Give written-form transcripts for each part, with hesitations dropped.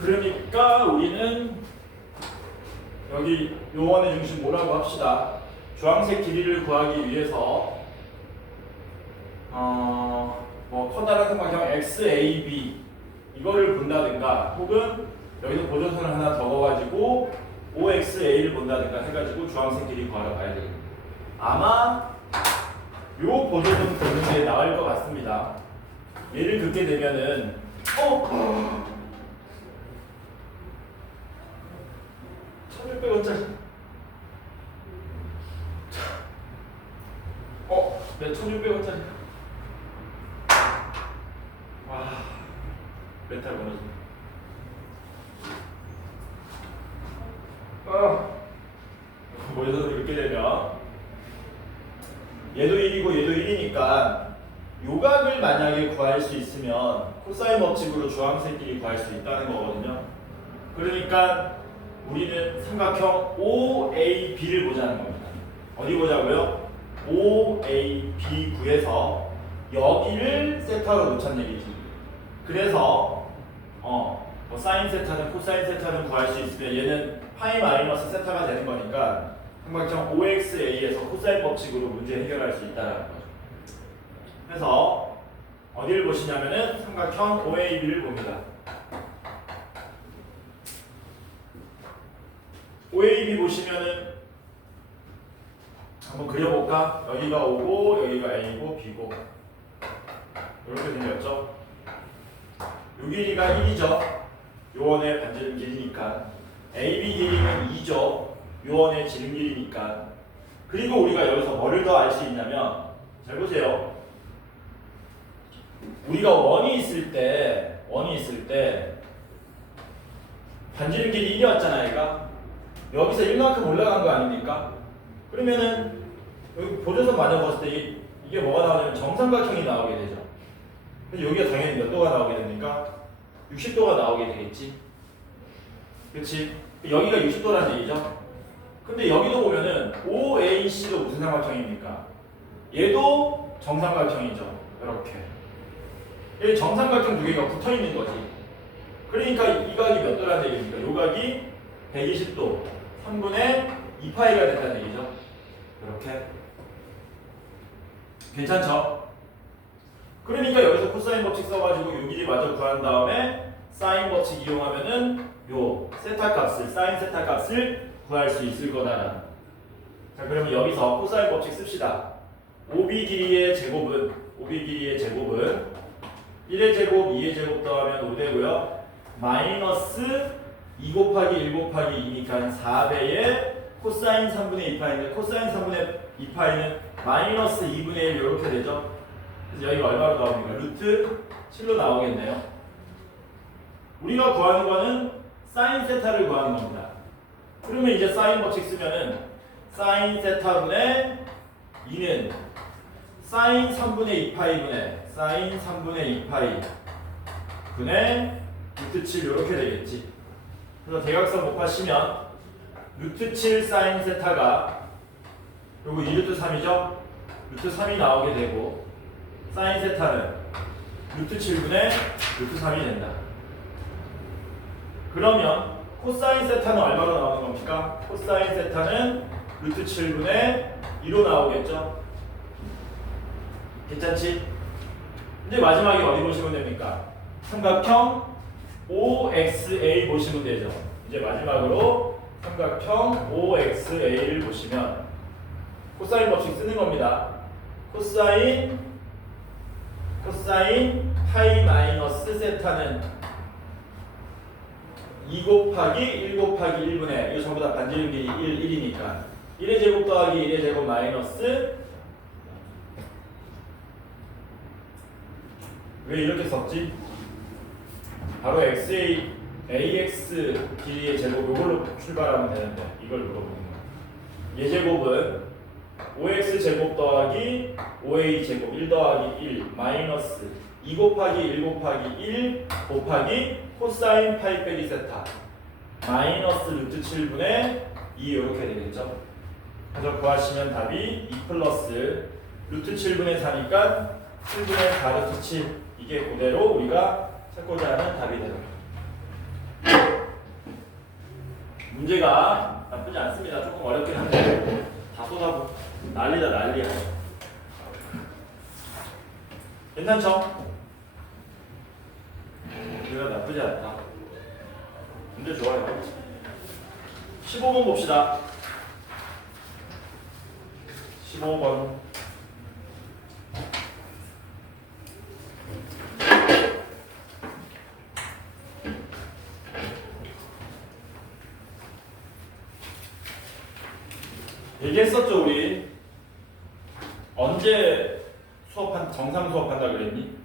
그러니까 우리는 여기 요원의 중심 뭐라고 합시다. 주황색 길이를 구하기 위해서 뭐 커다란 삼각형 XAB 이거를 본다든가 혹은 여기서 보조선을 하나 더 넣어가지고 OXA를 본다든가 해가지고 주황색 길이 구하러 가야 되겠습니다. 아마 요 보조선 보는 게 나을 것 같습니다. 얘를 긋게 되면은 1,600원짜리 네, 1,600원짜리 와 멘탈 무너지네. 모여서 이렇게 되면 얘도 1이고 얘도 1이니까 요각을 만약에 구할 수 있으면 코사인 법칙으로 주황색 길이 구할 수 있다는 거거든요. 그러니까 우리는 삼각형 OAB를 보자는 겁니다. 어디 보자고요? OAB 구에서 여기를 세타로 놓자는 얘기지. 그래서 뭐 사인 세타든 코사인 세타든 구할 수 있으면 얘는 파이 마이너스 세타가 되는 거니까 삼각형 OXA에서 코사인 법칙으로 문제 해결할 수 있다는 거죠. 그래서 어디를 보시냐면은 삼각형 OAB를 봅니다. OAB 보시면은 한번 그려볼까? 여기가 O고 여기가 A고 B고 이렇게 생겼죠? 요 길이가 1이죠. 요원의 반지름 길이니까 AB 길이는 2죠. 요원의 지름 길이니까. 그리고 우리가 여기서 뭐를 더 알 수 있냐면 잘 보세요. 우리가 원이 있을 때 반지름 길이 1이었잖아요. 얘가 여기서 1만큼 올라간 거 아닙니까? 그러면은 여기 보조선 맞아 봤을 때 이게 뭐가 나오냐면 정삼각형이 나오게 되죠. 그래서 여기가 당연히 몇 도가 나오게 됩니까? 60도가 나오게 되겠지. 그렇지? 여기가 60도라는 얘기죠. 근데 여기도 보면은 OAC도 무슨 삼각형입니까? 얘도 정삼각형이죠. 이렇게. 이 정삼각형 두 개가 붙어 있는 거지. 그러니까 이 각이 몇 도라는 얘기입니까? 요 각이 120도, 3분의 2파이가 된다는 얘기죠. 이렇게. 괜찮죠? 그러니까 여기서 코사인 법칙 써가지고 요 길이 마저 구한 다음에 사인 법칙 이용하면은 요 세타 값을, 사인 세타 값을 구할 수 있을 거다. 자, 그러면 여기서 코사인 법칙 씁시다. OB 길이의 제곱은 1의 제곱, 2의 제곱 더하면 5되고요. 마이너스 2 곱하기 1 곱하기 2니까 4배의 코사인 3분의 2파인데 코사인 3분의 2파이는 마이너스 2분의 1 이렇게 되죠. 그래서 여기가 얼마로 나옵니까? 루트 7로 나오겠네요. 우리가 구하는 거는 사인 세타를 구하는 겁니다. 그러면 이제 사인 법칙 쓰면은 사인 세타분의 2는 사인 3분의 2파이 사인 3분의 2파이 분의 루트 7 이렇게 되겠지. 그래서 대각선 곱하시면 루트 7 사인 세타가 그리고 2루트 3이죠. 루트 3이 나오게 되고 사인 세타는 루트 7분의 루트 3이 된다. 그러면 코사인 세타는 얼마로 나오는 겁니까? 코사인 세타는 루트 7분의 2로 나오겠죠. 괜찮지? 이제 마지막에 어디 보시면 됩니까? 삼각형 OXA 보시면 되죠. 이제 마지막으로 삼각형 OXA를 보시면 코사인 법칙 쓰는 겁니다. 코사인 파이 마이너스 세타는 2 곱하기 1 곱하기 1분의 이거 전부 다 반지름 길이 1이니까 1의 제곱 더하기 1의 제곱 마이너스 왜 이렇게 썼지? 바로 AX 길이의 제곱 이걸로 출발하면 되는데 이걸 물어보는 거야. 얘 제곱은 OX 제곱 더하기 OA 제곱 1 더하기 1 마이너스 2 곱하기 1 곱하기 1 곱하기 코사인 파이 빼기 세타 마이너스 루트 7분의 2 이렇게 되겠죠. 그래서 구하시면 답이 2 플러스 루트 7분의 4니까 7분의 4 루트 7 이게 그대로 우리가 찾고자 하는 답이 되는 거예요. 문제가 나쁘지 않습니다. 조금 어렵긴 한데 다 쏟아고 난리다 난리야. 괜찮죠? 문제가 나쁘지 않다. 문제 좋아요. 15번 봅시다. 15번. 얘기했었죠 우리. 언제 정상 수업한다 그랬니?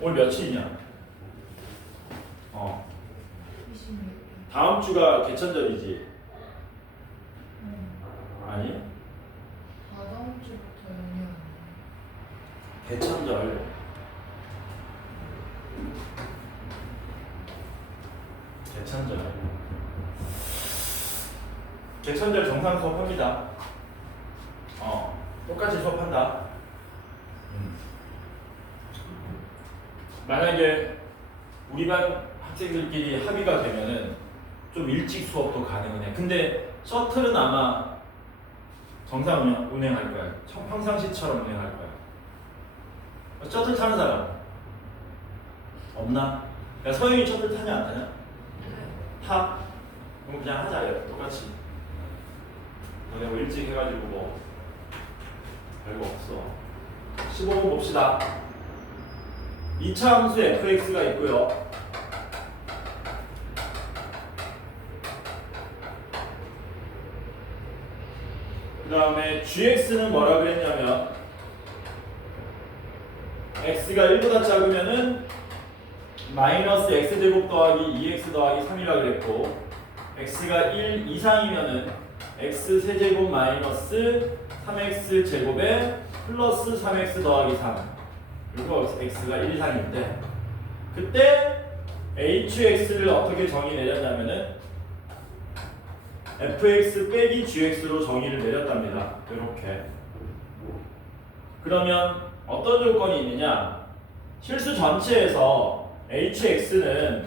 오늘 며칠이냐? 다음 주가 개천절이지? 아니? 다음 주부터 연휴. 개천절. 개천절. 개천절 정상 수업합니다. 똑같이 수업한다. 만약에 우리 반 학생들끼리 합의가 되면은 좀 일찍 수업도 가능해. 근데 셔틀은 아마 정상 운행할 거야. 평상시처럼 운행할 거야. 셔틀 타는 사람 없나? 야, 서영이 셔틀 타냐 안 타냐? 타? 그럼 그냥 하자. 똑같이. 너네 뭐 일찍 해가지고 뭐 별거 없어. 15번 봅시다. 2차 함수 fx가 있고요. 그 다음에 gx는 뭐라 그랬냐면 x가 1보다 작으면은 마이너스 x제곱 더하기 2x 더하기 3이라 그랬고 x가 1 이상이면은 x 세제곱 마이너스 3x 제곱에 플러스 3x 더하기 3 그리고 x가 1 이상인데 그때 hx를 어떻게 정의 내렸냐면은 fx 빼기 gx로 정의를 내렸답니다. 이렇게. 그러면 어떤 조건이 있느냐? 실수 전체에서 hx는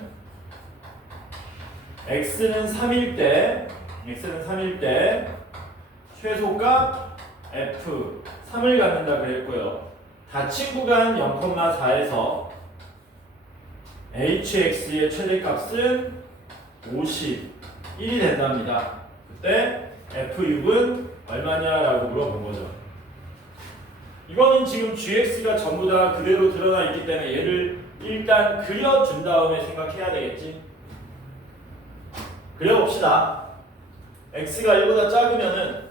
x는 3일 때 최소값 f 3을 갖는다 그랬고요. 닫힌 구간 0,4에서 hx의 최대값은 51이 된답니다. 그때 f6은 얼마냐라고 물어본 거죠. 이거는 지금 gx가 전부 다 그대로 드러나 있기 때문에 얘를 일단 그려준 다음에 생각해야 되겠지. 그려봅시다. x가 1보다 작으면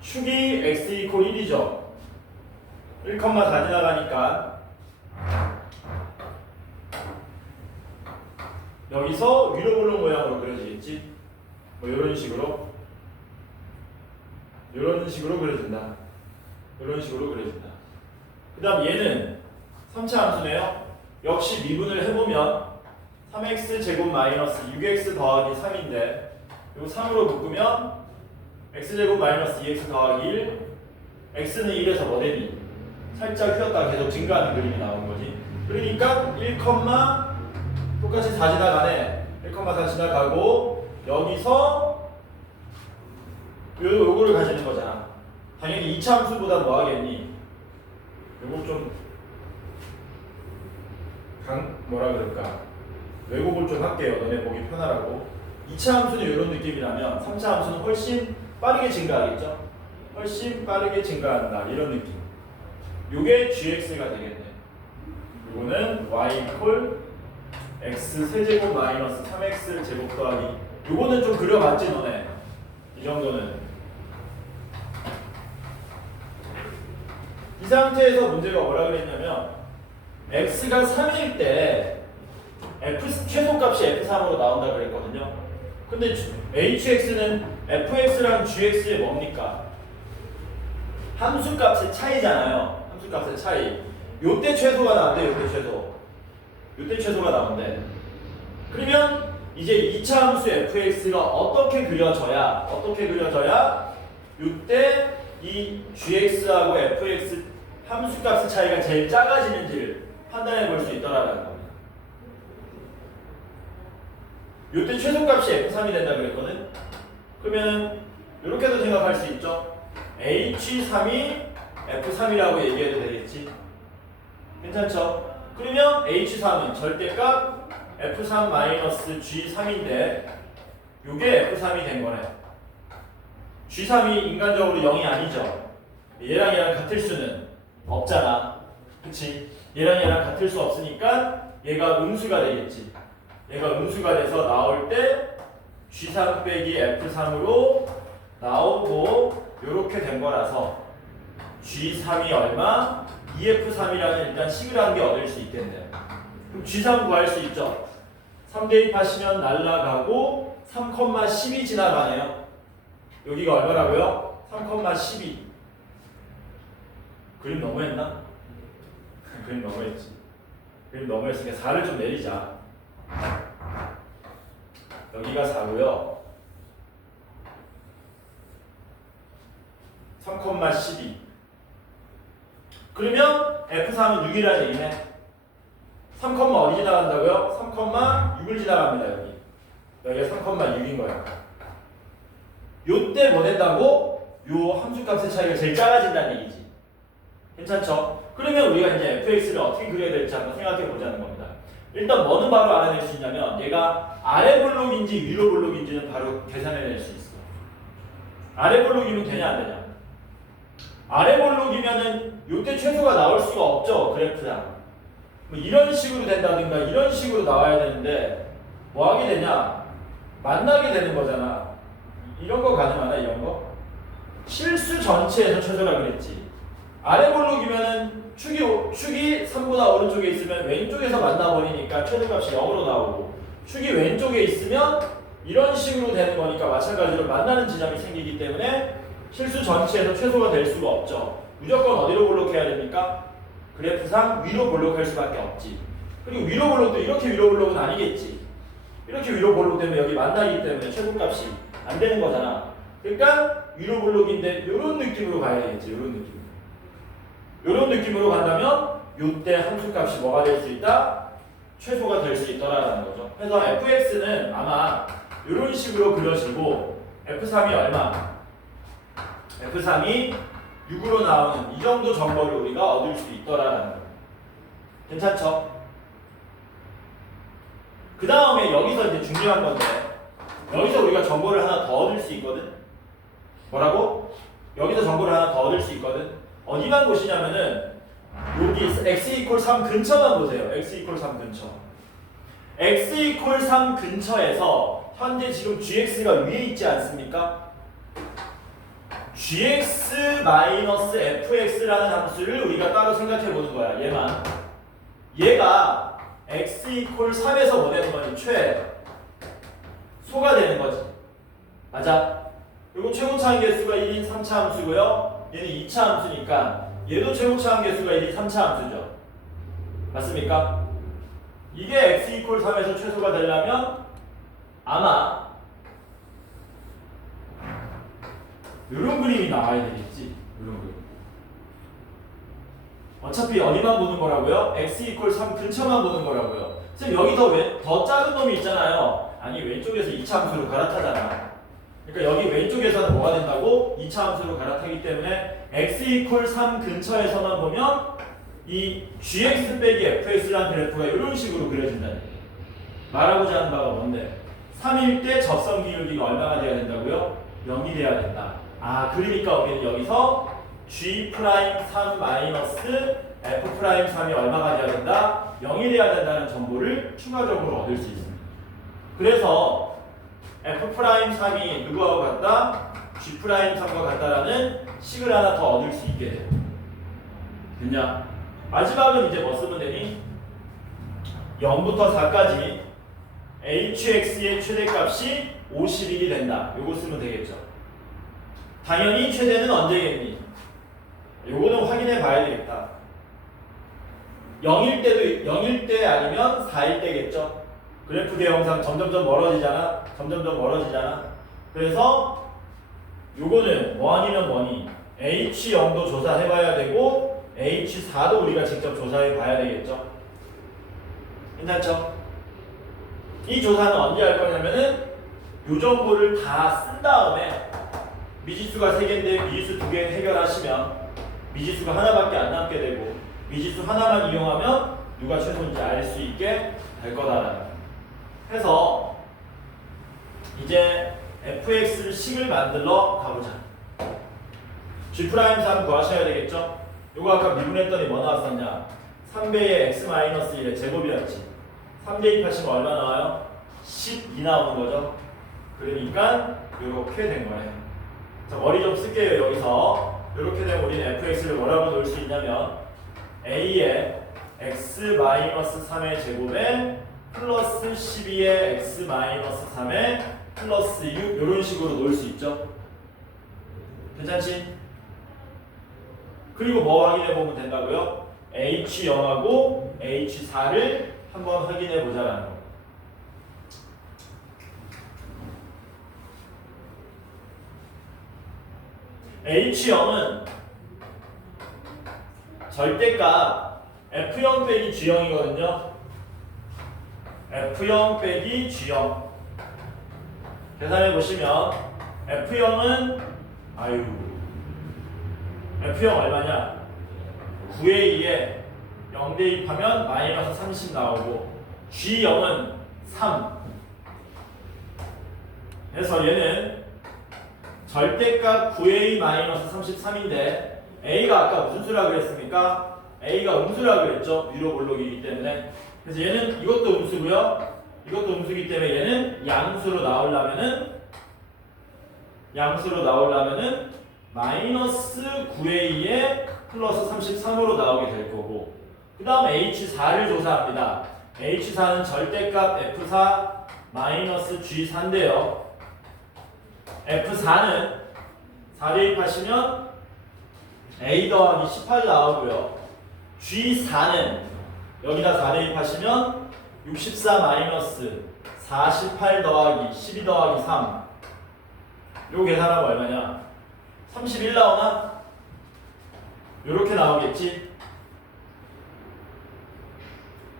축이 x 이퀄 1이죠. 1,4 지나가니까 여기서 위로 볼록 모양으로 그려지겠지. 뭐 이런 식으로 그려진다. 그 다음 얘는 3차 함수네요. 역시 미분을 해보면 3x 제곱 마이너스 6x 더하기 3인데 이거 3으로 묶으면 x제곱 마이너스 2x 더하기 1 x는 1에서 뭐 되니? 살짝 휘었다가 계속 증가하는 그림이 나오는 거지. 그러니까 1, 똑같이 4 지나가네. 1,4 지나가고 여기서 요거를 가지는 거잖아. 당연히 2차 함수보다 뭐 하겠니? 요거 좀 뭐라 그럴까? 왜곡을 좀 할게요. 너네 보기 편하라고. 2차 함수는 이런 느낌이라면 3차 함수는 훨씬 빠르게 증가하겠죠? 훨씬 빠르게 증가한다. 이런 느낌. 요게 gx가 되겠네. 요거는 y 이퀄 x 세제곱 마이너스 3x 제곱 더하기 요거는 좀 그려봤지 너네? 이 정도는. 이 상태에서 문제가 뭐라 그랬냐면 x가 3일 때 f 최소값이 f3으로 나온다 그랬거든요. 근데 hx는 fx랑 gx의 뭡니까? 함수값의 차이잖아요. 함수값의 차이. 요때 최소가 나온대. 요때 최소가 나온대. 그러면 이제 2차 함수 fx가 어떻게 그려져야 요때 이 gx하고 fx 함수값의 차이가 제일 작아지는지를 판단해 볼 수 있더라는 겁니다. 요때 최소값이 F3이 된다 그랬거든. 그러면 이렇게도 생각할 수 있죠. H3이 F3이라고 얘기해도 되겠지. 괜찮죠? 그러면 H3은 절대값 F3-G3인데 요게 F3이 된 거네. G3이 인간적으로 0이 아니죠. 얘랑 같을 수는 없잖아. 그치? 얘랑 같을 수 없으니까 얘가 음수가 되겠지. 얘가 음수가 돼서 나올 때 G3 빼기 F3으로 나오고 요렇게 된 거라서 G3이 얼마? 2F3이라는 일단 식을 한 개 얻을 수 있겠네요. 그럼 G3 구할 수 있죠. 3 대입하시면 날라가고 3,12 지나가네요. 여기가 얼마라고요? 3,12. 그림 너무했나? 그림 너무했지. 그림 너무했으니까 4를 좀 내리자. 여기가 4고요. 3,12. 그러면 F3은 6이라는 얘기네. 3, 어디 지나간다고요? 3,6을 지나갑니다. 여기가 3,6인 거예요. 요때 뭐 된다고? 요 함수값의 차이가 제일 작아진다는 얘기지. 괜찮죠? 그러면 우리가 이제 fx를 어떻게 그려야 될지 한번 생각해 보자는 겁니다. 일단 뭐는 바로 알아낼 수 있냐면 얘가 아래 볼록인지 위로 볼록인지는 바로 계산해낼 수 있어. 아래 볼록이면 되냐 안 되냐? 아래 볼록이면은 요때 최소가 나올 수가 없죠. 그래프상. 뭐 이런 식으로 된다든가 이런 식으로 나와야 되는데 뭐 하게 되냐? 만나게 되는 거잖아. 이런 거 가능하나 이런 거? 실수 전체에서 최소라 그랬지. 아래 볼록이면은 축이 3보다 오른쪽에 있으면 왼쪽에서 만나버리니까 최소값이 0으로 나오고 축이 왼쪽에 있으면 이런 식으로 되는 거니까 마찬가지로 만나는 지점이 생기기 때문에 실수 전체에서 최소가 될 수가 없죠. 무조건 어디로 볼록해야 됩니까? 그래프상 위로 볼록할 수밖에 없지. 그리고 위로 볼록도 이렇게 위로 볼록은 아니겠지. 이렇게 위로 볼록되면 여기 만나기 때문에 최소값이 안 되는 거잖아. 그러니까 위로 볼록인데 이런 느낌으로 가야 되겠지. 이런 느낌. 이런 느낌으로 간다면 이때 함수값이 뭐가 될 수 있다? 최소가 될 수 있더라라는 거죠. 그래서 fx는 아마 이런 식으로 그려지고 f3이 얼마? f3이 6으로 나오는 이 정도 정보를 우리가 얻을 수 있더라라는 거예요. 괜찮죠? 그 다음에 여기서 이제 중요한 건데 여기서 우리가 정보를 하나 더 얻을 수 있거든. 뭐라고? 여기서 정보를 하나 더 얻을 수 있거든. 어디만 보시냐면은 여기 x = 3 근처만 보세요. x = 3 근처. x = 3 근처에서 현재 지금 gx가 위에 있지 않습니까? gx-fx라는 함수를 우리가 따로 생각해 보는 거야. 얘가 x = 3에서 뭐 되는 거니? 최소가 되는 거지. 맞아? 그리고 최고차 함수가 1인 3차 함수고요. 얘는 2차 함수니까 얘도 최고차 함수가 1인 3차 함수죠. 맞습니까? 이게 x = 3에서 최소가 되려면 아마 이런 그림이 나와야 되겠지. 이런 그림. 어차피 어디만 보는 거라고요? x = 3 근처만 보는 거라고요. 지금 여기 더 작은 놈이 있잖아요. 아니 왼쪽에서 2차 함수로 갈아타잖아. 그러니까 여기 왼쪽에서는 뭐가 된다고? 2차 함수로 갈아타기 때문에 x = 3 근처에서만 보면 이 gx 빼기 fx라는 그래프가 이런 식으로 그려진다는 얘기예요. 말하고자 하는 바가 뭔데? 3일 때 접선 기울기가 얼마가 돼야 된다고요? 0이 돼야 된다. 아, 그러니까 우리는 여기서 g'3 f'3이 얼마가 돼야 된다? 0이 돼야 된다는 정보를 추가적으로 얻을 수 있습니다. 그래서 f'3이 누구하고 같다? g'3과 같다라는 식을 하나 더 얻을 수 있게 돼요. 됐냐? 마지막은 이제 뭐 쓰면 되니? 0부터 4까지 hx의 최대값이 51이 된다. 요거 쓰면 되겠죠. 당연히 최대는 언제겠니? 요거는 확인해 봐야 되겠다. 0일 때 아니면 4일 때겠죠. 그래프 대형상 점점점 멀어지잖아. 그래서 요거는 뭐 아니면 뭐니? H0도 조사해 봐야 되고 H4도 우리가 직접 조사해 봐야 되겠죠. 괜찮죠? 이 조사는 언제 할 거냐면은 요 정보를 다 쓴 다음에 미지수가 3개인데 미지수 2개 해결하시면 미지수가 하나밖에 안 남게 되고 미지수 하나만 이용하면 누가 최소인지 알 수 있게 될 거다라는 거예요. 해서 이제 fx를 식을 만들러 가보자. G'3 구하셔야 되겠죠? 요거 아까 미분했더니 뭐 나왔었냐? 3배의 x-1의 제곱이었지. 3 대입하시면 얼마 나와요? 12 나오는 거죠. 그러니까 요렇게 된 거네. 자, 머리 좀 쓸게요. 여기서 이렇게 되면 우리는 fx를 뭐라고 놓을 수 있냐면 a의 x-3의 제곱에 플러스 12의 x-3의 플러스 6 이런 식으로 놓을 수 있죠. 괜찮지? 그리고 뭐 확인해 보면 된다고요? h0하고 h4를 한번 확인해 보자라는 거. H0은 절대값 F0 빼기 G0이거든요. F0 빼기 G0 계산해 보시면 F0은 F0 얼마냐? 9의 2에 0 대입하면 마이너스 30 나오고 G0은 3. 그래서 얘는 절대값 9a 마이너스 33인데 a가 아까 무슨 수라 그랬습니까? a가 음수라 그랬죠. 위로 볼록이기 때문에. 그래서 얘는 이것도 음수고요. 이것도 음수이기 때문에 얘는 양수로 나오려면은 마이너스 9a에 플러스 33으로 나오게 될 거고 그 다음에 h4를 조사합니다. h4는 절대값 f4 마이너스 g4인데요. F4는 4 대입하시면 A 더하기 18 나오고요. G4는 여기다 4 대입하시면 64 마이너스 48 더하기 12 더하기 3 요 계산하면 얼마냐? 31 나오나? 요렇게 나오겠지?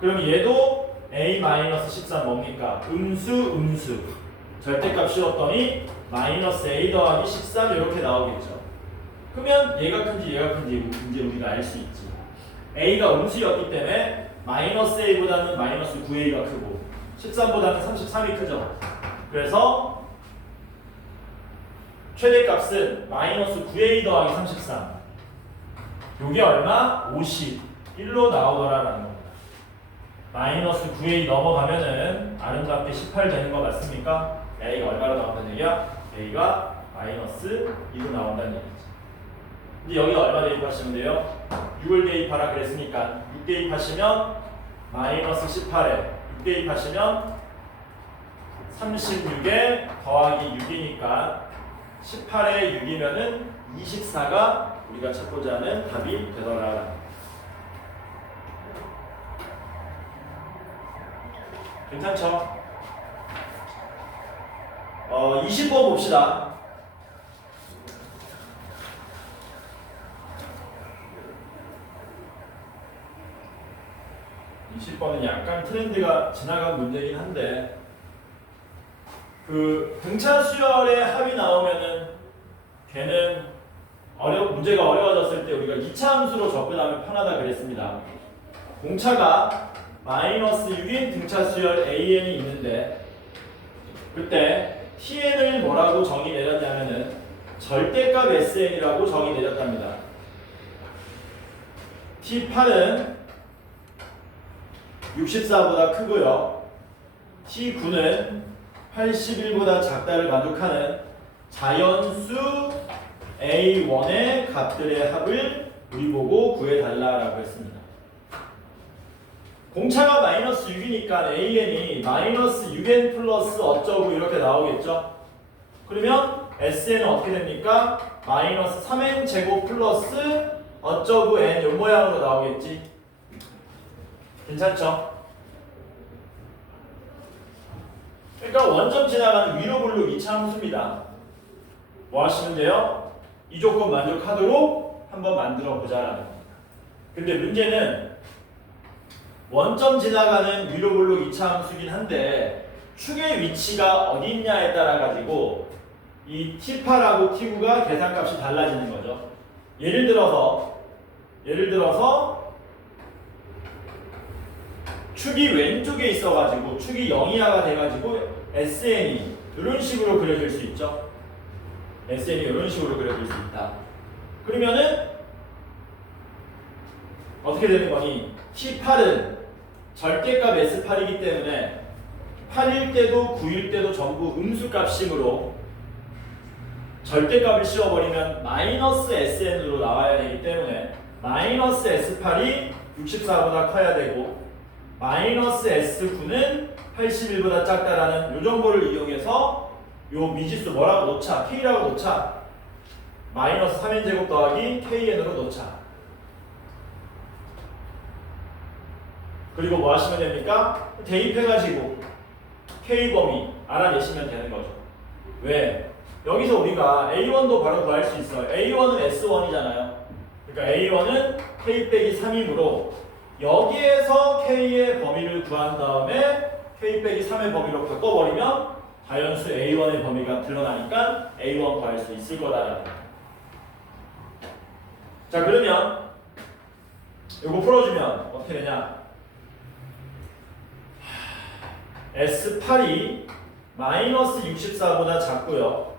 그럼 얘도 A 마이너스 13 뭡니까? 음수 절대값 씌웠더니 마이너스 a 더하기 13 이렇게 나오겠죠. 그러면 얘가 큰지 이제 우리가 알 수 있지. a가 음수였기 때문에 마이너스 a보다는 마이너스 9a가 크고 13보다는 33이 크죠. 그래서 최대값은 마이너스 9a 더하기 33 요게 얼마? 51로 나오더라라는 겁니다. 마이너스 9a 넘어가면은 아름답게 18 되는 거 맞습니까? a가 얼마로 나온다는 얘기야? a가 마이너스 2로 나온다는 얘기지. 이제 여기다 얼마 대입하시면 돼요? 6을 대입하라 그랬으니까 6 대입하시면 마이너스 18에 6 대입하시면 36에 더하기 6이니까 18에 6이면은 24가 우리가 찾고자 하는 답이 되더라. 괜찮죠? 20번 봅시다. 20번은 약간 트렌드가 지나간 문제긴 한데 그 등차 수열의 합이 나오면은 걔는 문제가 어려워졌을 때 우리가 2차 함수로 접근하면 편하다 그랬습니다. 공차가 마이너스 6인 등차 수열 AN이 있는데 그때 TN을 뭐라고 정의 내렸냐면은 절대값 SN이라고 정의 내렸답니다. T8은 64보다 크고요. T9는 81보다 작다를 만족하는 자연수 A1의 값들의 합을 우리 보고 구해달라고 했습니다. 공차가 마이너스 6이니까 AN이 마이너스 6N 플러스 어쩌고 이렇게 나오겠죠? 그러면 SN은 어떻게 됩니까? 마이너스 3N 제곱 플러스 어쩌고 N 요 모양으로 나오겠지? 괜찮죠? 그러니까 원점 지나가는 위로 블록 2차 함수입니다. 뭐 하시면 돼요? 이 조건 만족하도록 한번 만들어 보자라는 겁니다. 근데 문제는 원점 지나가는 위로 블록 2차 함수긴 한데 축의 위치가 어디 있냐에 따라 가지고 이 T8하고 T9가 계산값이 달라지는 거죠. 예를 들어서 축이 왼쪽에 있어가지고 축이 0이하가 돼가지고 SN이 이런 식으로 그려질 수 있죠. SN이 이런 식으로 그려질 수 있다. 그러면은 어떻게 되는 거니? T8은 절대값 S8이기 때문에 8일 때도 9일 때도 전부 음수값이므로 절대값을 씌워버리면 마이너스 SN으로 나와야 되기 때문에 마이너스 S8이 64보다 커야 되고 마이너스 S9는 81보다 작다라는 이 정보를 이용해서 요 미지수 뭐라고 놓자? K라고 놓자. 마이너스 3n제곱 더하기 KN으로 놓자. 그리고 뭐 하시면 됩니까? 대입해가지고 K범위 알아내시면 되는 거죠. 왜? 여기서 우리가 A1도 바로 구할 수 있어요. A1은 S1이잖아요. 그러니까 A1은 K 빼기 3이므로 여기에서 K의 범위를 구한 다음에 K 빼기 3의 범위로 바꿔버리면 자연수 A1의 범위가 드러나니까 A1 구할 수 있을 거다라는 거예요. 자, 그러면 이거 풀어주면 어떻게 되냐? S8이 마이너스 64보다 작고요.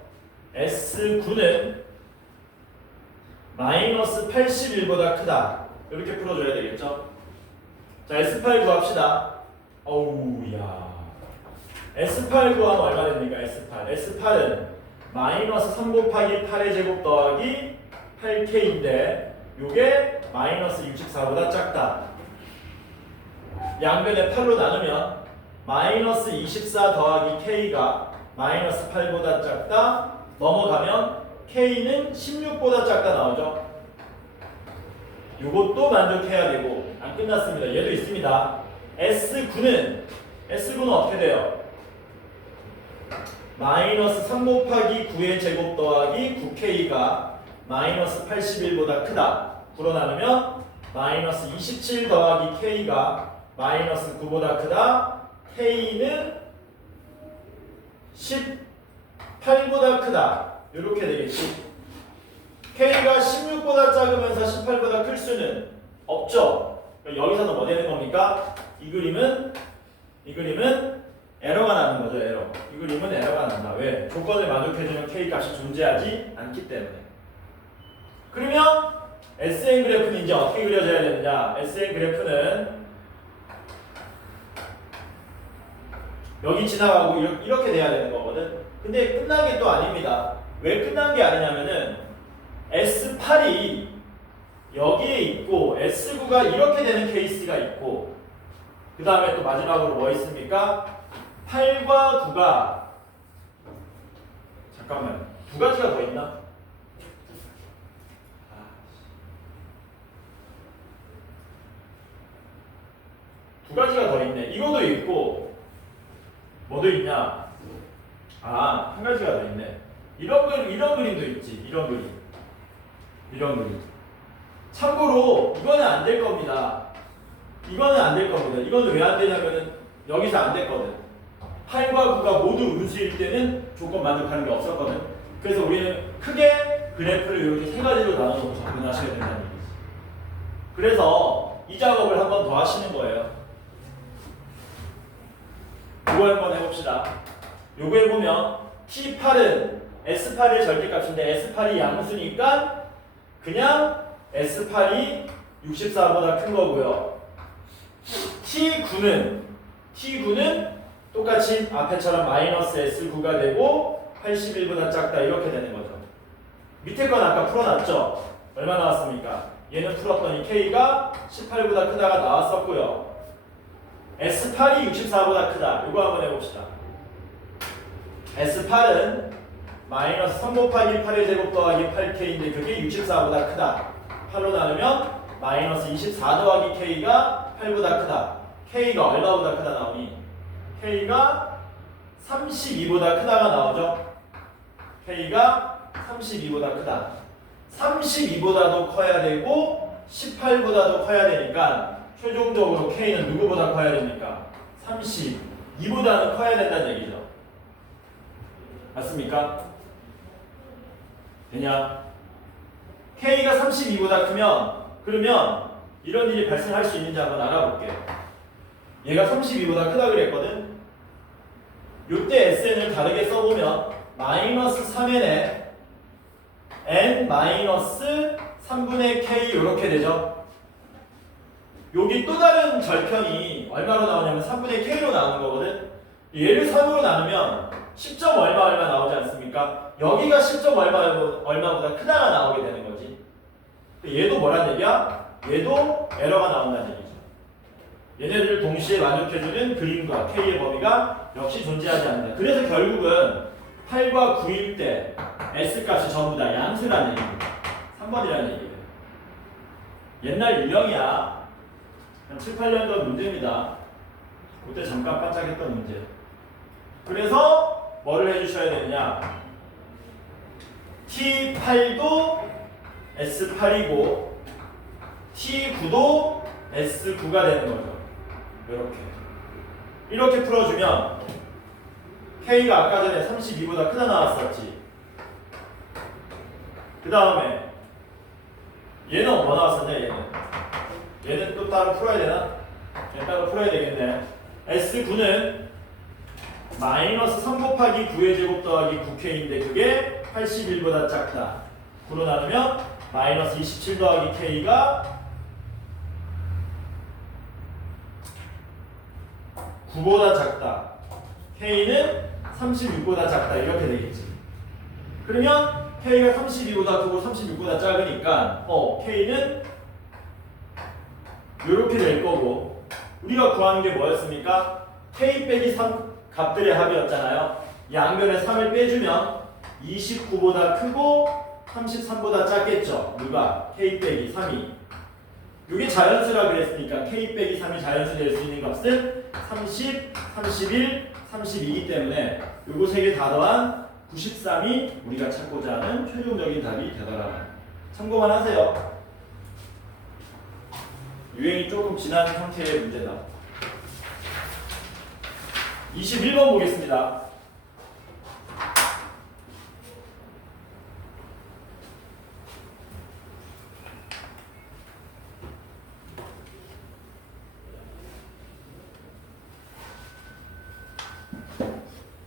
S9는 마이너스 81보다 크다. 이렇게 풀어줘야 되겠죠? 자, S8 구합시다. 어우야. S8 구하면 얼마 됩니까? S8은 마이너스 3 곱하기 8의 제곱 더하기 8K인데 요게 마이너스 64보다 작다. 양변에 8로 나누면 마이너스 24 더하기 K가 마이너스 8보다 작다. 넘어가면 K는 16보다 작다 나오죠. 요것도 만족해야 되고 안 끝났습니다. 얘도 있습니다. S9는 어떻게 돼요? 마이너스 3 곱하기 9의 제곱 더하기 9K가 마이너스 81보다 크다. 9로 나누면 마이너스 27 더하기 K가 마이너스 9보다 크다. K는 18보다 크다. 이렇게 되겠지. K가 16보다 작으면서 18보다 클 수는 없죠. 여기서는 뭐 되는 겁니까? 이 그림은 에러가 나는 거죠. 에러. 이 그림은 에러가 난다. 왜? 조건을 만족해주는 K 값이 존재하지 않기 때문에. 그러면 SN 그래프는 이제 어떻게 그려져야 되느냐? SN 그래프는 여기 지나가고 이렇게 돼야 되는 거거든. 근데 끝난 게 또 아닙니다. 왜 끝난 게 아니냐면은 S8이 여기에 있고 S9가 이렇게 되는 케이스가 있고 그 다음에 또 마지막으로 뭐 있습니까? 8과 9가 잠깐만 두 가지가 더 있나? 두 가지가 더 있네. 이거도 있고 뭐도 있냐? 한 가지가 더 있네. 이런 그림도 있지. 이런 그림. 참고로 이거는 안 될 겁니다. 이거는 왜 안 되냐면은 여기서 안 됐거든. 8과 9가 모두 음수일 때는 조건 만족하는 게 없었거든. 그래서 우리는 크게 그래프를 이렇게 세 가지로 나눠서 접근하셔야 된다는 얘기지. 그래서 이 작업을 한 번 더 하시는 거예요. 이거 한번 해봅시다. 요거에 보면 T8은 S8의 절대값인데 S8이 양수니까 그냥 S8이 64보다 큰 거고요. T9는 똑같이 앞에처럼 마이너스 S9가 되고 81보다 작다 이렇게 되는 거죠. 밑에 건 아까 풀어놨죠? 얼마 나왔습니까? 얘는 풀었더니 K가 18보다 크다가 나왔었고요. S8이 64보다 크다. 이거 한번 해봅시다. S8은 마이너스 3 곱하기 8의 제곱 더하기 8K인데 그게 64보다 크다. 8로 나누면 마이너스 24 더하기 K가 8보다 크다. K가 얼마보다 크다 나오니? K가 32보다 크다가 나오죠. K가 32보다 크다. 32보다도 커야 되고 18보다도 커야 되니까 최종적으로 K는 누구보다 커야 됩니까? 30 2보다는 커야 된다는 얘기죠. 맞습니까? 왜냐? K가 32보다 크면 그러면 이런 일이 발생할 수 있는지 한번 알아볼게요. 얘가 32보다 크다 그랬거든? 요때 SN을 다르게 써보면 마이너스 3n에 n 마이너스 3분의 k 이렇게 되죠. 여기 또 다른 절편이 얼마로 나오냐면 3분의 k로 나오는 거거든. 얘를 3으로 나누면 10점 얼마 나오지 않습니까? 여기가 10점 얼마보다 크다가 나오게 되는 거지. 얘도 뭐란 얘기야? 얘도 에러가 나온다는 얘기죠. 얘네들을 동시에 만족해주는 그림과 k의 범위가 역시 존재하지 않는다. 그래서 결국은 8과 9일 때 S값이 전부 다 양수라는 얘기입니다. 3번이라는 얘기예요. 옛날 유형이야. 한 7, 8년 전 문제입니다. 그때 잠깐 반짝했던 문제. 그래서 뭐를 해주셔야 되느냐? T8도 S8이고 T9도 S9가 되는 거죠. 이렇게 풀어주면 K가 아까 전에 32보다 크다 나왔었지. 그 다음에 얘는 뭐 나왔었냐? 얘는 또 따로 풀어야 되나? 얘는 따로 풀어야 되겠네. S9는 마이너스 3 곱하기 9의 제곱 더하기 9K인데 그게 81보다 작다. 9로 나누면 마이너스 27 더하기 K가 9보다 작다. K는 36보다 작다. 이렇게 되겠지. 그러면 K가 32보다 크고 36보다 작으니까 K는 이렇게 될 거고 우리가 구하는 게 뭐였습니까? K 빼기 3 값들의 합이었잖아요. 양변에 3을 빼주면 29보다 크고 33보다 작겠죠. 누가? K 빼기 3이. 이게 자연수라 그랬으니까 K 빼기 3이 자연수 될 수 있는 값은 30, 31, 32이기 때문에 요거 세 개 다 더한 93이 우리가 찾고자 하는 최종적인 답이 되더라. 참고만 하세요. 유행이 조금 지난 형태의 문제다. 21번 보겠습니다.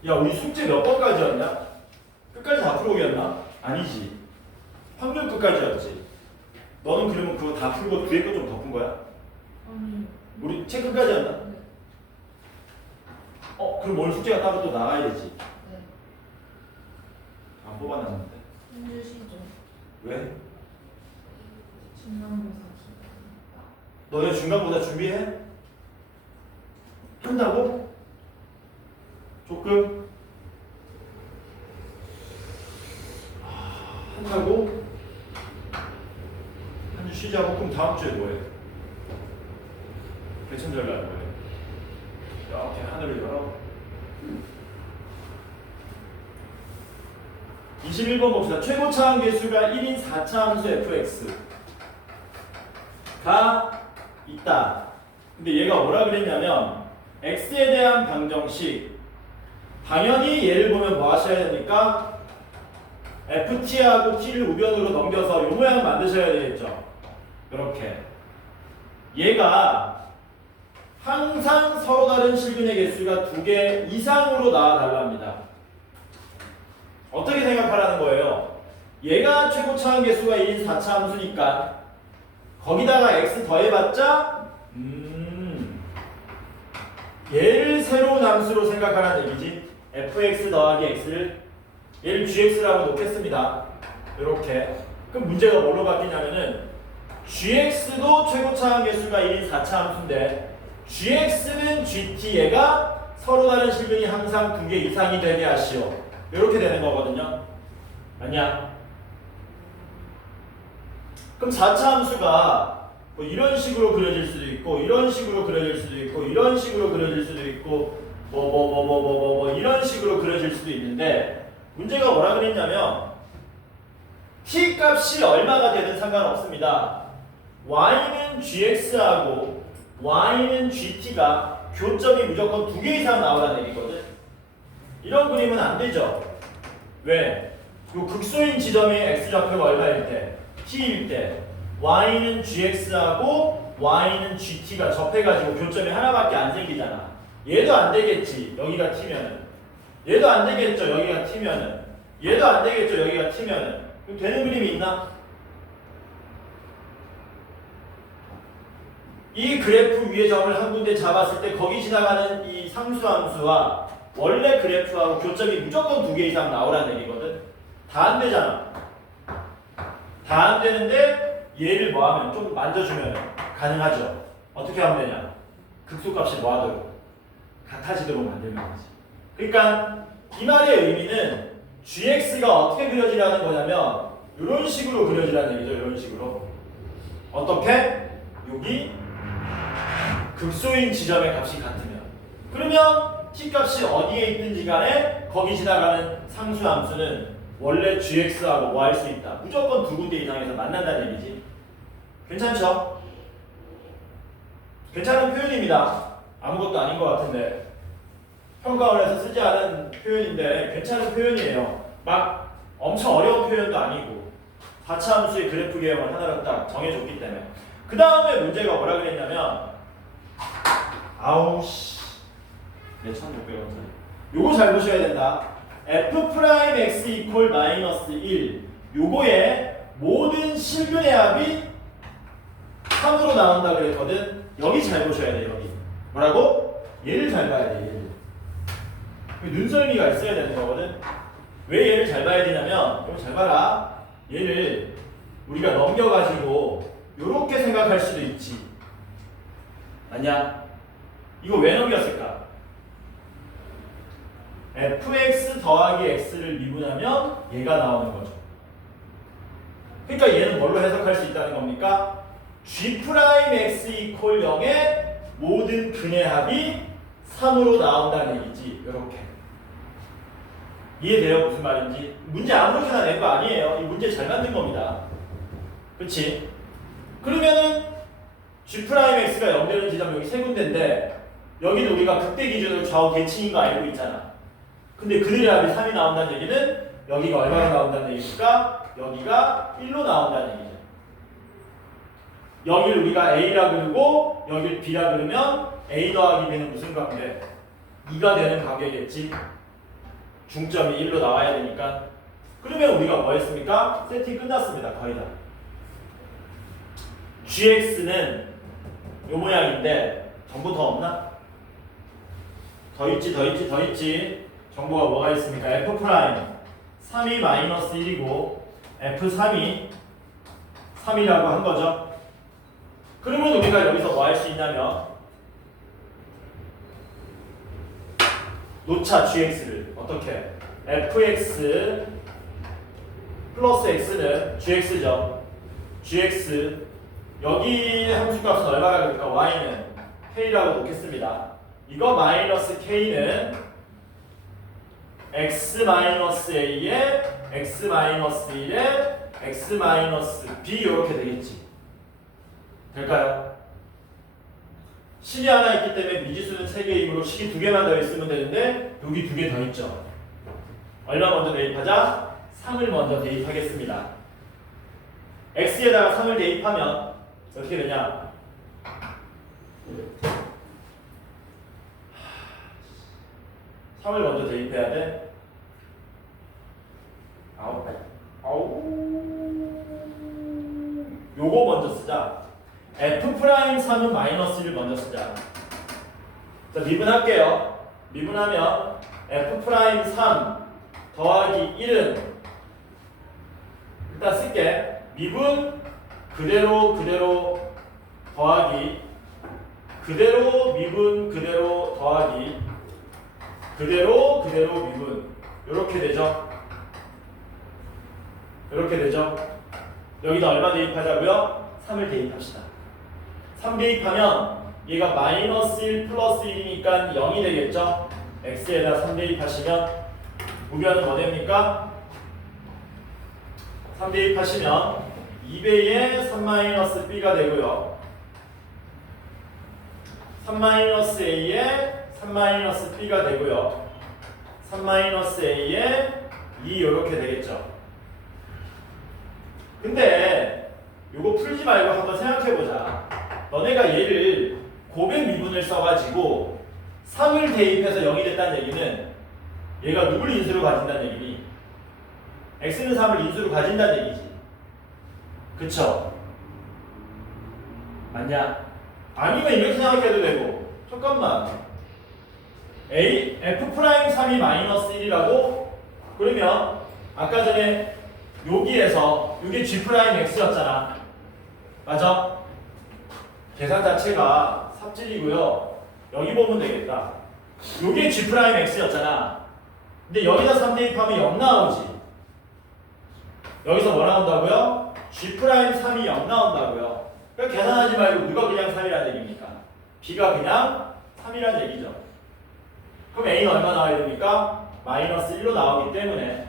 야, 우리 숙제 몇 번까지였냐? 끝까지 다 풀어오겠나? 아니지. 확률 끝까지였지. 너는 그러면 그거 다 풀고 뒤에 거 좀 덮은 거야? 아니. 우리 책 끝까지였나? 네. 그럼 오늘 숙제가 따로 또 나와야 되지. 네. 안 뽑아놨는데. 해주시죠. 왜? 중간고사 너네 중간보다 준비해? 한다고? 조금? 한다고? 한 주 쉬자고? 그럼 다음 주에 뭐해? 개천절 날 뭐해? 이렇게 하늘을 열어. 21번 봅시다. 최고 차항 계수가 1인 4차 함수 fx가 있다. 근데 얘가 뭐라 그랬냐면 x에 대한 방정식 당연히 얘를 보면 뭐 하셔야 됩니까? ft하고 t를 우변으로 넘겨서 요 모양을 만드셔야 되겠죠. 이렇게 얘가 항상 서로 다른 실근의 개수가 2개 이상으로 나와달랍니다. 어떻게 생각하라는 거예요? 얘가 최고 차항 개수가 1인 4차 함수니까 거기다가 x 더해봤자 얘를 새로운 함수로 생각하라는 얘기지. fx 더하기 x를 얘를 gx라고 놓겠습니다. 이렇게. 그럼 문제가 뭘로 바뀌냐면은 gx도 최고 차항 개수가 1인 4차 함수인데 gx는 gt 얘가 서로 다른 실근이 항상 2개 이상이 되게 하시오. 이렇게 되는 거거든요. 아니야? 그럼 4차 함수가 뭐 이런 식으로 그려질 수도 있고 이런 식으로 그려질 수도 있고 이런 식으로 그려질 수도 있고 뭐 이런 식으로 그려질 수도 있는데 문제가 뭐라 그랬냐면 t 값이 얼마가 되든 상관없습니다. y는 gx하고 y는 gt가 교점이 무조건 2개 이상 나오라는 얘기거든. 이런 그림은 안 되죠. 왜? 요 극소인 지점의 x좌표가 얼마일 때? t일 때 y는 gx하고 y는 gt가 접해가지고 교점이 하나밖에 안 생기잖아. 얘도 안 되겠지. 여기가 t면은. 얘도 안 되겠죠. 여기가 t면은. 얘도 안 되겠죠. 여기가 t면은. 그럼 되는 그림이 있나? 이 그래프 위의 점을 한 군데 잡았을 때 거기 지나가는 이 상수함수와 원래 그래프하고 교점이 무조건 2개 이상 나오라는 얘기거든. 다 안 되잖아. 다 안 되는데 얘를 뭐 하면 좀 만져주면 가능하죠. 어떻게 하면 되냐? 극소값이 뭐 하도록? 같아지도록 만들면 되지. 그러니까 이 말의 의미는 gx가 어떻게 그려지라는 거냐면 이런 식으로 그려지라는 얘기죠. 이런 식으로. 어떻게? 여기 극소인 지점의 값이 같으면. 그러면 t 값이 어디에 있든지 간에 거기 지나가는 상수함수는 원래 gx하고 뭐 할 수 있다. 무조건 2군데 이상에서 만난다는 얘기지. 괜찮죠? 괜찮은 표현입니다. 아무것도 아닌 것 같은데 평가원에서 쓰지 않은 표현인데 괜찮은 표현이에요. 막 엄청 어려운 표현도 아니고 4차 함수의 그래프 개형을 하나로 딱 정해줬기 때문에. 그 다음에 문제가 뭐라 그랬냐면 아우씨 내 1600원짜리 요거 잘 보셔야 된다. f'(x) 이퀄 마이너스 1 요거의 모든 실근의 합이 3으로 나온다 그랬거든. 여기 잘 보셔야 돼. 여기 뭐라고? 얘를 잘 봐야 돼. 얘를 눈썰미가 있어야 되는 거거든. 왜 얘를 잘 봐야 되냐면 이거 잘 봐라. 얘를 우리가 넘겨가지고 요렇게 생각할 수도 있지. 아니야? 이거 왜 넘겼을까? fx 더하기 x를 미분하면 얘가 나오는 거죠. 그러니까 얘는 뭘로 해석할 수 있다는 겁니까? g'x 이퀄 0의 모든 근의 합이 3으로 나온다는 얘기지. 이렇게 이해돼요? 무슨 말인지? 문제 아무렇게나 낸 거 아니에요. 이 문제 잘 만든 겁니다. 그렇지? 그러면은 g'x가 0되는 지점 여기 세 군데인데 여기는 우리가 극대 기준으로 좌우 대칭인 거 알고 있잖아. 근데 그들의 합이 3이 나온다는 얘기는 여기가 얼마나 나온다는 얘기일까? 여기가 1로 나온다는 얘기죠. 여기를 우리가 A라 그러고 여기를 B라 그러면 A 더하기 B는 무슨 관계? 2가 되는 관계겠지. 중점이 1로 나와야 되니까. 그러면 우리가 뭐 했습니까? 세팅 끝났습니다. 거의 다. GX는 요 모양인데 정보 더 없나? 더 있지. 정보가 뭐가 있습니까? F' 3이 마이너스 1이고 F3이 3이라고 한 거죠. 그러면 우리가 여기서 뭐 할 수 있냐면 놓자 gx를 어떻게? fx 플러스 x는 gx죠. gx 여기 함수값은 얼마가 그럴까? y는 k라고 놓겠습니다. 이거 마이너스 k는 x 마이너스 a에 x 마이너스 1에 x 마이너스 b 이렇게 되겠지. 될까요? 식이 하나 있기 때문에 미지수는 3개이므로 식이 2개만 더 있으면 되는데 여기 2개 더 있죠. 얼마 먼저 대입하자? 3을 먼저 대입하겠습니다. x에다가 3을 대입하면 어떻게 되냐? 3을 먼저 대입해야 돼. 요거 먼저 쓰자. f'3은 마이너스 1을 먼저 쓰자. 자, 미분할게요. 미분하면 f'3 더하기 1은 일단 쓸게. 미분 그대로 더하기 그대로 미분 그대로 더하기 그대로 미분 이렇게 되죠. 여기다 얼마 대입하자고요? 3을 대입합시다. 3 대입하면 얘가 마이너스 1 플러스 1이니까 0이 되겠죠? x에다 3 대입하시면 우변은 뭐 됩니까? 3 대입하시면 2배의 3 마이너스 b가 되고요. 3-a에 3-b가 되고요. 3-a에 2 이렇게 되겠죠. 근데 요거 풀지 말고 한번 생각해보자. 너네가 얘를 고백 미분을 써가지고 3을 대입해서 0이 됐다는 얘기는 얘가 누굴 인수로 가진다는 얘기니? x는 3을 인수로 가진다는 얘기지. 그쵸? 맞냐? 아니면 이렇게 생각해도 되고. 잠깐만. f'3이 마이너스 1이라고? 그러면 아까 전에 여기에서 이게 g'x였잖아. 맞아? 계산 자체가 삽질이고요. 여기 보면 되겠다. 이게 g'x였잖아. 근데 여기다 3 대입하면 0 나오지. 여기서 뭐 나온다고요? g'3이 0 나온다고요. 그러니까 계산하지 말고 누가 그냥 3이라는 얘기입니까? b가 그냥 3이라는 얘기죠. 그럼 a는 얼마 나와야 됩니까? 마이너스 1로 나오기 때문에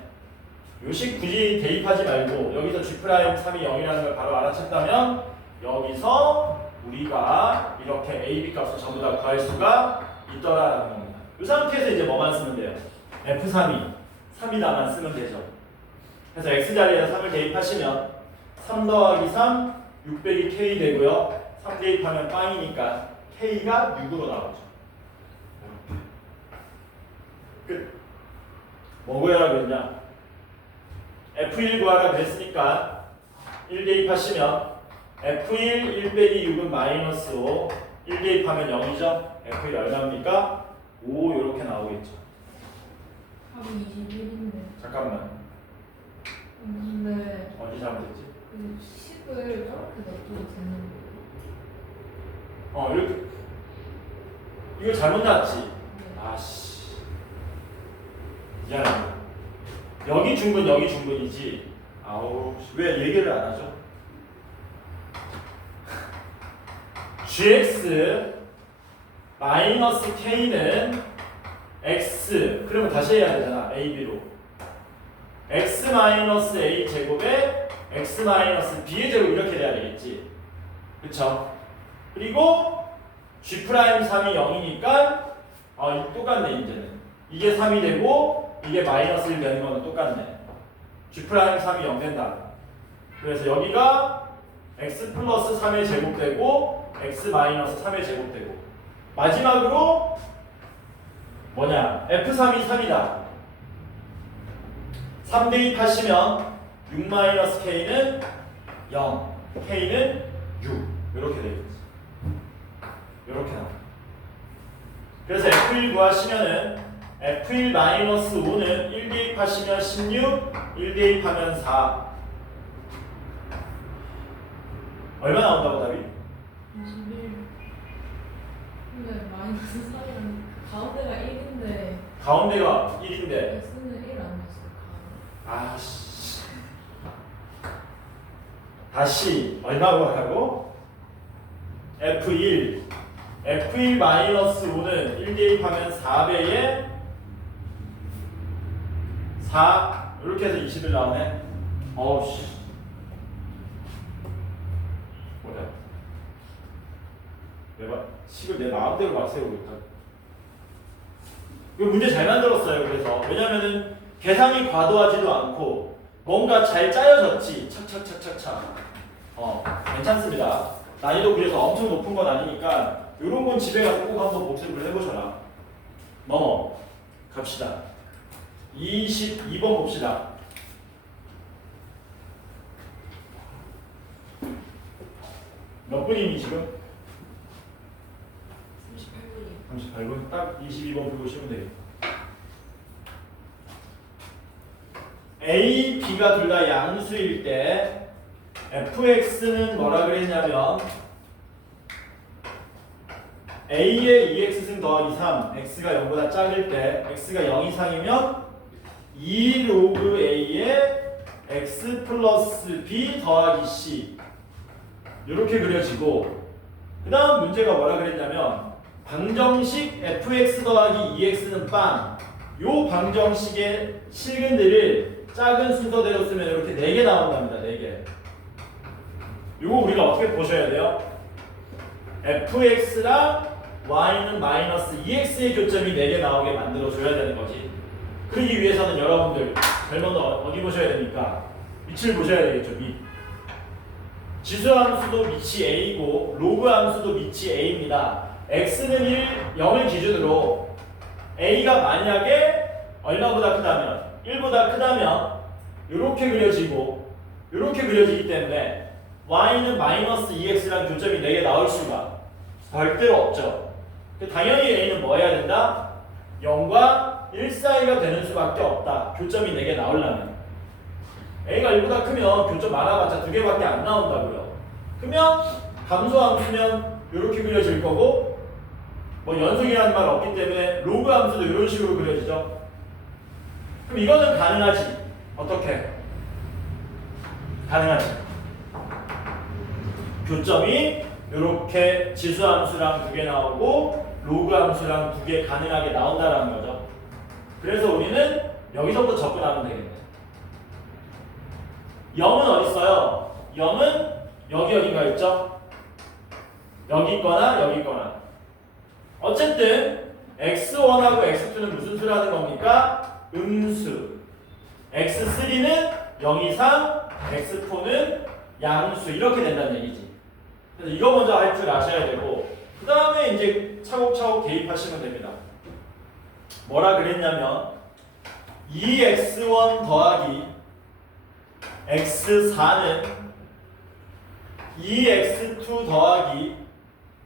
요식 굳이 대입하지 말고 여기서 g'3이 0이라는 걸 바로 알아챘다면 여기서 우리가 이렇게 a, b 값을 전부 다 구할 수가 있더라라는 겁니다. 이 상태에서 이제 뭐만 쓰면 돼요? f3이 3이다만 쓰면 되죠. 그래서 x 자리에 3을 대입하시면 3 더하기 3 6 빼기 k 되고요. 3 대입하면 빵이니까 k가 6으로 나오죠. 끝. 뭐 구하라 그랬냐? f1 구하라 그랬으니까 1 대입하시면 f1 1 빼기 6은 마이너스 5 1 대입하면 0이죠? f1 얼마입니까? 5 이렇게 나오겠죠. 답이 21인데. 잠깐만. 근데 어디 잘못했지? 그 10을 저렇게 놔둬도 되는 거예요? 이렇게 이거 잘못 났지? 네. 아씨 미안해. 여기 중근 여기 중근이지. 아우 왜 얘기를 안 하죠? gx 마이너스 k는 x 그러면 다시 해야 되잖아. ab로 x 마이너스 a 제곱에 x 마이너스 b의 제곱 이렇게 돼야 되겠지. 그쵸? 그리고 g'3이 0이니까 똑같네. 이제는 이게 3이 되고 이게 마이너스 1 되는 거는 똑같네. g'3이 0 된다. 그래서 여기가 x 플러스 3의 제곱되고 x 마이너스 3의 제곱되고 마지막으로 뭐냐? f3이 3이다. 3 대입하시면 6 마이너스 k는 0, k는 6 이렇게 되겠지. 이렇게 나와. 그래서 f1 구하시면은 f1 마이너스 5는 1 대입하시면 16, 1 대입하면 4. 얼마 나온다고 답이? 21. 근데 마이너스 4이라는 그 가운데가 1인데 가운데가 1인데. x는 1 아니었어요. 아씨. 다시 얼마고 하라고? f1 마이너스 5는 1 대입하면 4배에 4 이렇게 해서 20을 나오네. 어우씨 뭐야? 내가 식을 내 마음대로 막 세우고 있다. 이거 문제 잘 만들었어요. 그래서 왜냐면은 계산이 과도하지도 않고 뭔가 잘 짜여졌지. 착착착착착. 괜찮습니다. 난이도 그래서 엄청 높은 건 아니니까 이런 건 집에 가서 꼭 한번 복습을 해보셔라. 갑시다. 22번 봅시다. 몇 분이니 지금? 38분이요. 38분? 딱 22번 풀고 쉬면 되겠다. A, B가 둘 다 양수일 때 fx는 뭐라 그랬냐면 a의 2x승 더하기 3 x가 0보다 작을 때 x가 0 이상이면 2 로그 a의 x 플러스 b 더하기 c 이렇게 그려지고 그 다음 문제가 뭐라 그랬냐면 방정식 fx 더하기 2x는 빵 요 방정식의 실근들을 작은 순서대로 쓰면 이렇게 4개 나온답니다. 4개. 요거 우리가 어떻게 보셔야 돼요? fx랑 y는 마이너스 2x의 교점이 4개 나오게 만들어줘야 되는 거지. 그러기 위해서는 여러분들 제일 먼저 어디 보셔야 됩니까? 밑을 보셔야 되겠죠. 밑. 지수 함수도 밑이 a고 로그 함수도 밑이 a입니다. x는 1, 0을 기준으로 a가 만약에 얼마보다 크다면 1보다 크다면 이렇게 그려지고 이렇게 그려지기 때문에 y는 마이너스 2x랑 교점이 4개 나올 수가 절대로 없죠. 당연히 a는 뭐 해야 된다? 0과 1 사이가 되는 수밖에 없다. 교점이 4개 나오려면 a가 1보다 크면 교점 많아봤자 2개밖에 안 나온다고요. 그러면 감소함수면 이렇게 그려질 거고 뭐 연속이라는 말 없기 때문에 로그 함수도 이런 식으로 그려지죠. 그럼 이거는 가능하지. 어떻게? 가능하지. 교점이 이렇게 지수 함수랑 2개 나오고 로그 함수랑 2개 가능하게 나온다라는 거죠. 그래서 우리는 여기서부터 접근하면 되겠네. 0은 어디 있어요? 0은 여기 어딘가 있죠? 여기 있거나 여기 있거나. 어쨌든 x1하고 x2는 무슨 수라는 겁니까? 음수. x3는 0 이상, x4는 양수. 이렇게 된다는 얘기지. 그래서 이거 먼저 할 줄 아셔야 되고 그 다음에 이제 차곡차곡 대입하시면 됩니다. 뭐라 그랬냐면 2x1 더하기 x4는 2x2 더하기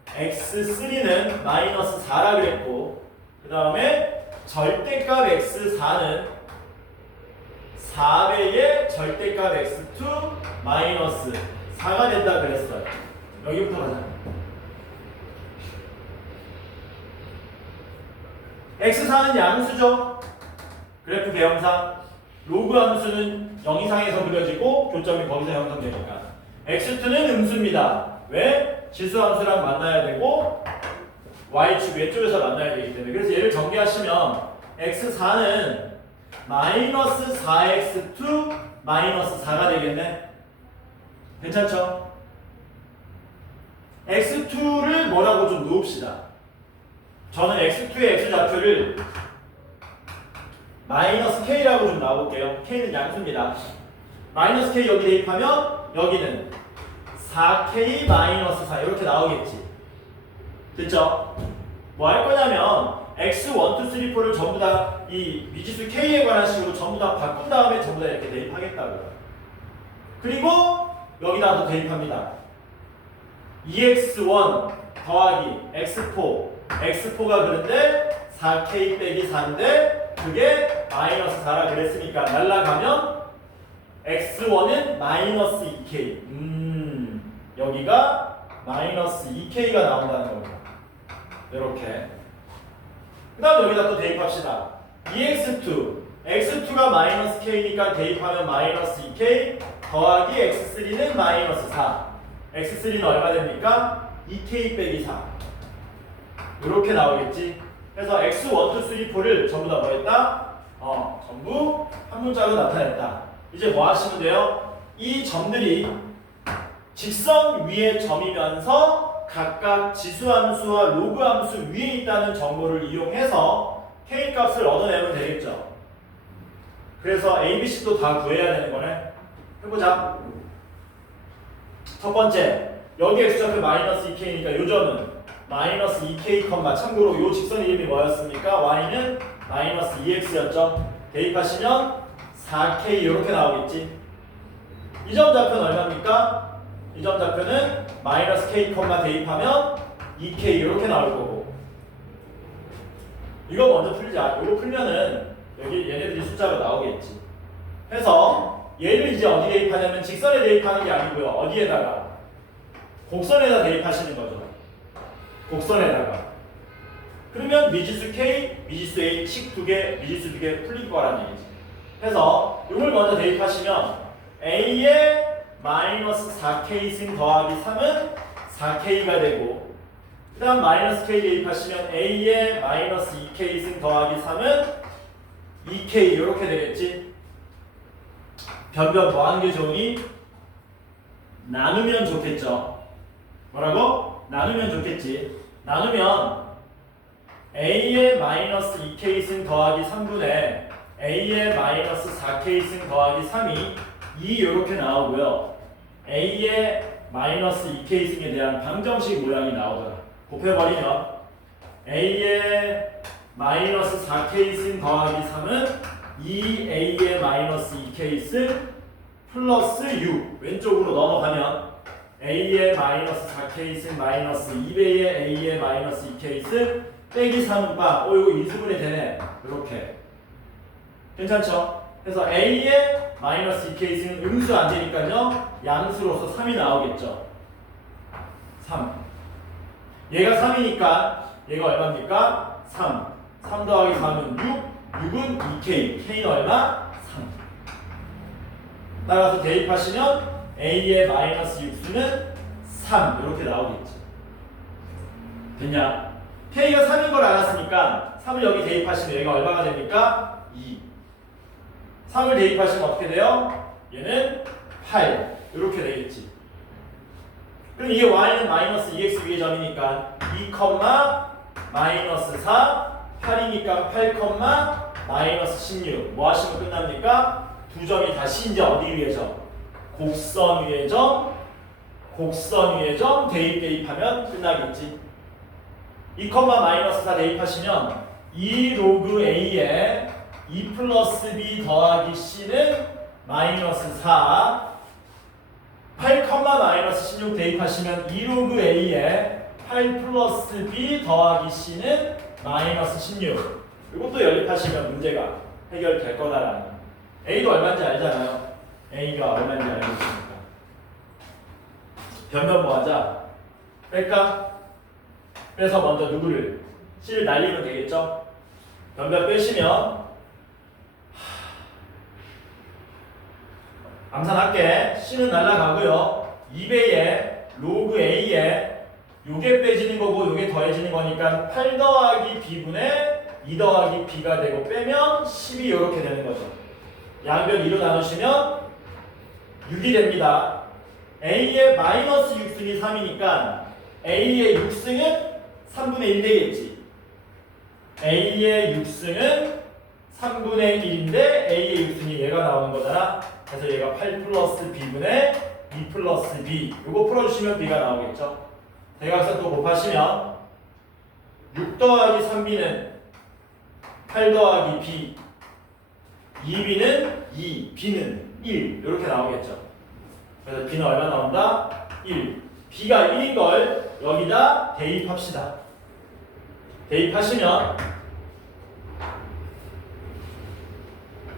x3는 마이너스 4라 그랬고 그 다음에 절대값 x4는 4배의 절대값 x2 마이너스 4가 된다 그랬어요. 여기부터 가자. x4는 양수죠. 그래프 배형상 로그 함수는 0 이상에서 그려지고 교점이 거기서 형성되니까 x2는 음수입니다. 왜? 지수 함수랑 만나야 되고 y축 왼쪽에서 만나야 되기 때문에. 그래서 얘를 전개하시면 x4는 마이너스 4x2 마이너스 4가 되겠네. 괜찮죠? x2를 뭐라고 좀 놓읍시다. 저는 x2의 x좌표를 마이너스 k라고 좀 놔볼게요. k는 양수입니다. 마이너스 k 여기 대입하면 여기는 4k 마이너스 4 이렇게 나오겠지. 됐죠? 뭐 할 거냐면 x1, 2, 3, 4를 전부 다 이 미지수 k에 관한 식으로 전부 다 바꾼 다음에 전부 다 이렇게 대입하겠다고요. 그리고 여기다도 대입합니다. 2x1 더하기 x4 x4가 그런데 4k 빼기 4인데 그게 마이너스 4라 그랬으니까 날라가면 x1은 마이너스 2k 여기가 마이너스 2k가 나온다는 겁니다. 이렇게 그 다음 여기다 또 대입합시다. 2x2 x2가 마이너스 k니까 대입하면 마이너스 2k 더하기 x3는 마이너스 4 x3는 얼마 됩니까? 2k 빼기 4 이렇게 나오겠지. 그래서 x1, 2, 3, 4를 전부 다 뭐 했다? 전부 한 문자로 나타냈다. 이제 뭐 하시면 돼요? 이 점들이 직선 위에 점이면서 각각 지수함수와 로그함수 위에 있다는 정보를 이용해서 k값을 얻어내면 되겠죠. 그래서 A, B, C도 다 구해야 되는 거네. 해보자. 첫 번째, 여기 x좌표 마이너스 2k니까 요 점은 마이너스 2k, 참고로 요 직선 이름이 뭐였습니까? y는 마이너스 2x였죠. 대입하시면 4k 이렇게 나오겠지. 이 점 좌표는 얼마입니까? 이 점 좌표는 마이너스 k, 대입하면 2k 이렇게 나올 거고. 이거 먼저 풀자. 이거 풀면은 여기 얘네들이 숫자가 나오겠지. 해서 얘를 이제 어디 대입하냐면 직선에 대입하는 게 아니고요. 어디에다가? 곡선에다 대입하시는 거죠. 곡선에다가. 그러면 미지수 k, 미지수 a, 식 2개, 미지수 2개 풀릴 거라는 얘기지. 해서 이걸 먼저 대입하시면 a의 마이너스 4k 승 더하기 3은 4k가 되고 그 다음 마이너스 k 대입하시면 a의 마이너스 2k 승 더하기 3은 2k 이렇게 되겠지. 변변 뭐 하는 게 좋으니? 나누면 좋겠죠. 뭐라고? 나누면 좋겠지. 나누면 a의 마이너스 2k승 더하기 3분의 a의 마이너스 4k승 더하기 3이 2 이렇게 나오고요. a의 마이너스 2k승에 대한 방정식 모양이 나오더라. 곱해버리면 a의 마이너스 4k승 더하기 3은 2a의 마이너스 2k승 플러스 6 왼쪽으로 넘어가면 a의 마이너스 4k승 마이너스 2배의 a의 마이너스 2k승 빼기 3은 빠. 이거 인수분해 되네. 이렇게 괜찮죠? 그래서 a의 마이너스 2k승은 음수 안 되니까요 양수로서 3이 나오겠죠. 3 얘가 3이니까 얘가 얼마입니까? 3 3 더하기 3은 6 6은 2k k는 얼마? 3 따라서 대입하시면 a의 마이너스 6수는 3 이렇게 나오겠죠. 됐냐? k가 3인 걸 알았으니까 3을 여기 대입하시면 여기가 얼마가 됩니까? 2 3을 대입하시면 어떻게 돼요? 얘는 8 이렇게 되겠지. 그럼 이게 y는 마이너스 2x 위의 점이니까 2, 마이너스 4 8이니까 8, 마이너스 16 뭐 하시면 끝납니까? 두 점이 다시 이제 어디 위의 점? 곡선 위의 점, 곡선 위의 점 대입하면 끝나겠지. 2, 마이너스 4 대입하시면 2 로그 a에 2 플러스 b 더하기 c는 마이너스 4 8, 마이너스 16 대입하시면 2 로그 a에 8 플러스 b 더하기 c는 마이너스 16 이것도 연립하시면 문제가 해결될 거다라는 a도 얼마인지 알잖아요. a가 얼마인지 알고 있으니까 변변 뭐 하자? 뺄까? 빼서 먼저 누구를? c를 날리면 되겠죠? 변변 빼시면 암산할게. c는 날라가고요. 2배에 로그 a에 요게 빼지는 거고 요게 더해지는 거니까 8 더하기 b분의 2 더하기 b가 되고 빼면 10이 이렇게 되는 거죠. 양변 2로 나누시면 6이 됩니다. a의 마이너스 6승이 3이니까 a의 6승은 3분의 1 되겠지. a의 6승은 3분의 1인데 a의 6승이 얘가 나오는 거잖아. 그래서 얘가 8 플러스 b분의 2 플러스 b 이거 풀어주시면 b가 나오겠죠. 대각선 또 곱하시면 6 더하기 3b는 8 더하기 b 2b는 2, b는 1 이렇게 나오겠죠. 그래서 b는 얼마 나온다? 1 b가 1인 걸 여기다 대입합시다. 대입하시면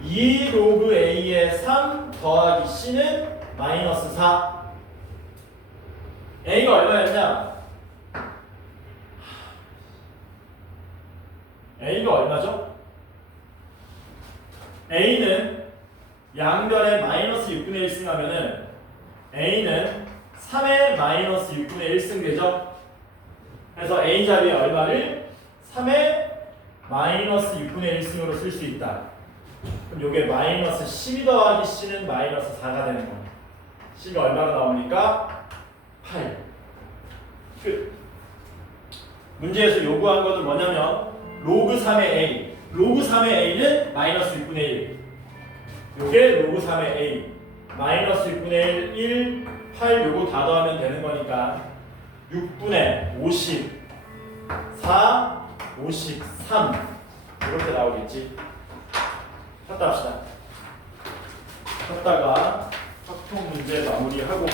2 로그 a의 3 더하기 c는 마이너스 4 a가 얼마였냐? a가 얼마죠? a는 양변에 마이너스 6분의 1승 하면은 a는 3의 마이너스 6분의 1승 되죠? 그래서 a 자리에 얼마를? 3의 마이너스 6분의 1승으로 쓸 수 있다. 그럼 요게 마이너스 12 더하기 c는 마이너스 4가 되는 겁니다. c가 얼마가 나옵니까? 8. 끝. 문제에서 요구한 것은 뭐냐면 로그 3의 a. 로그 3의 a는 마이너스 6분의 1. 요게 로그 3의 a. 마이너스 6분의 1, 1, 8 요거 다 더하면 되는 거니까 6분의 50, 4, 53 이렇게 나오겠지. 쳤다 합시다. 쳤다가 확통 문제 마무리하고